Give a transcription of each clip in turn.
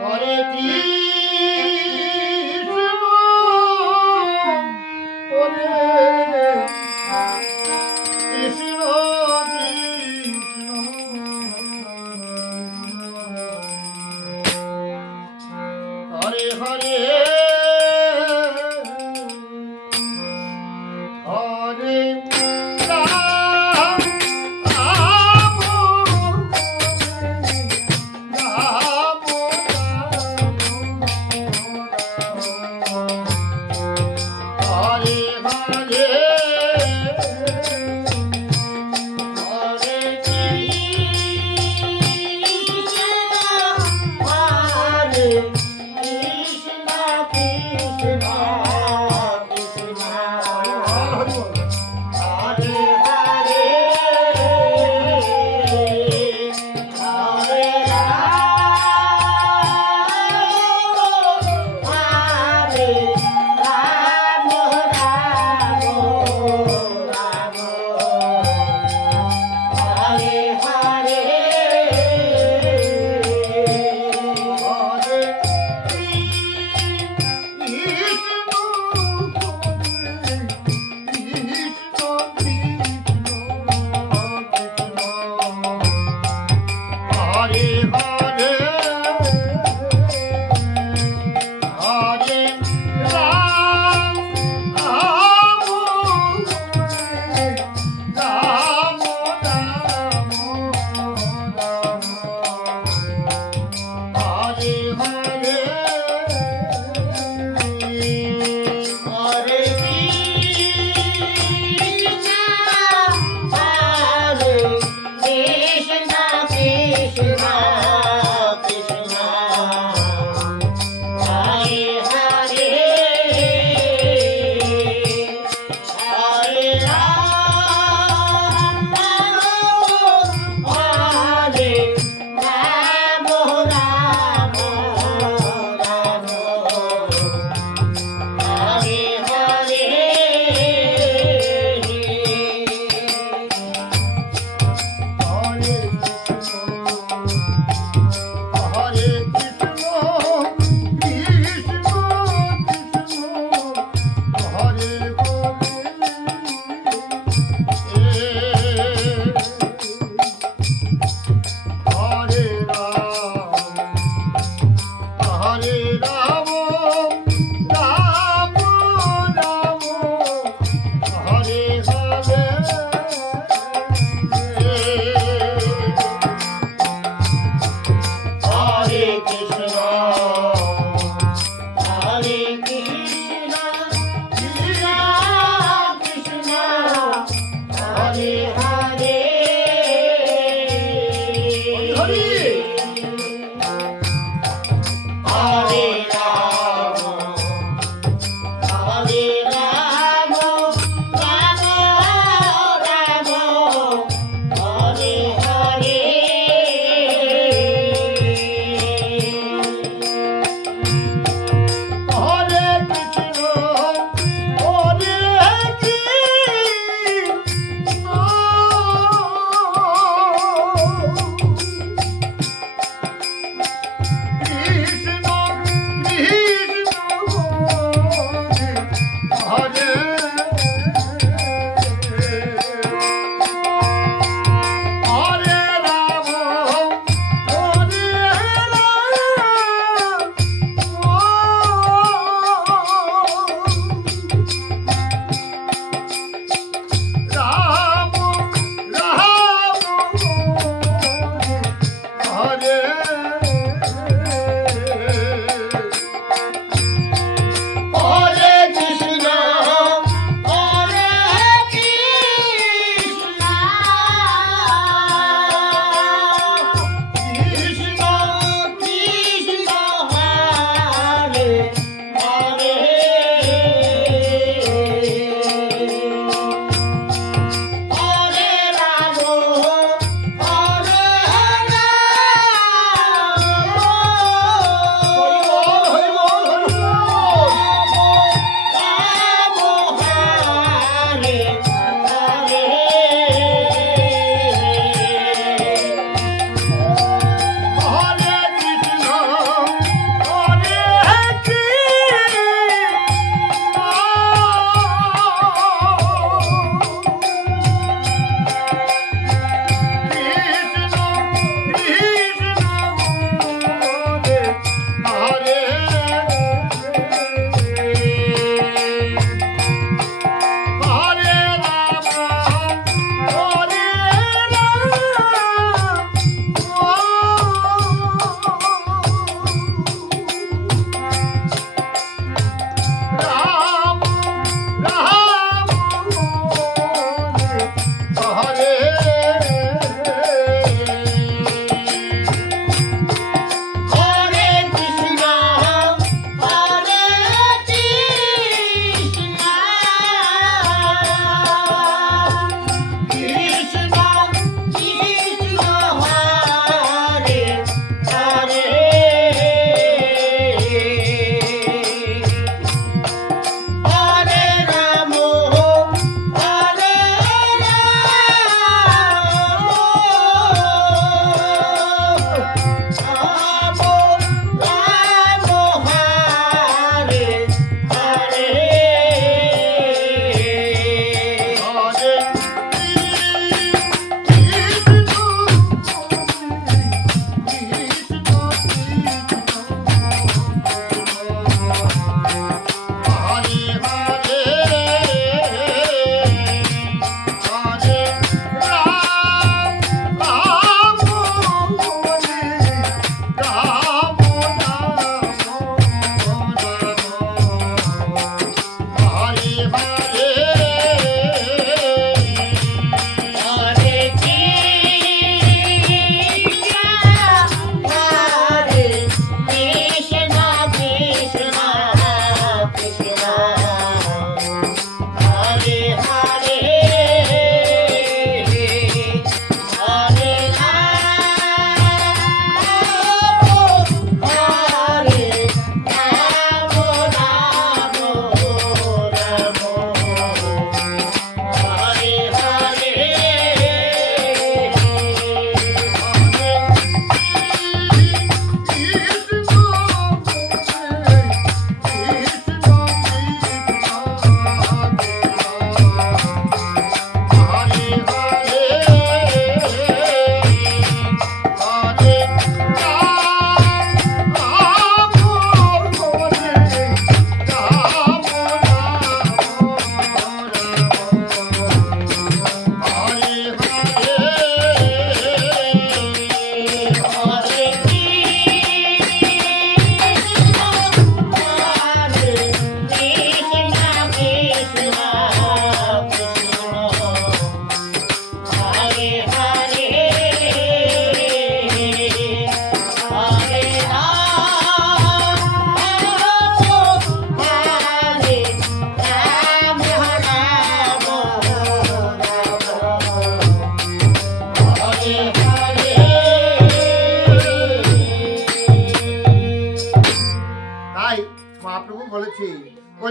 হরে কৃষ্ণ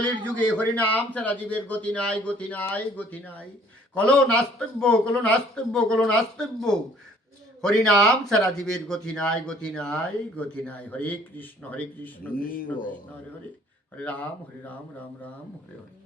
কলির যুগে হরিনাম ছাড়া জীবের গতি নাই গতি নাই গতি নাই। কলো নাস্তব্য কলো নাস্তব্য কলো নাস্তব্য হরিনাম ছাড়া জীবের গতি নাই গতি নাই গতি নাই। হরে কৃষ্ণ হরে কৃষ্ণ কৃষ্ণ কৃষ্ণ হরে হরে। হরে রাম হরে রাম রাম রাম হরে হরে।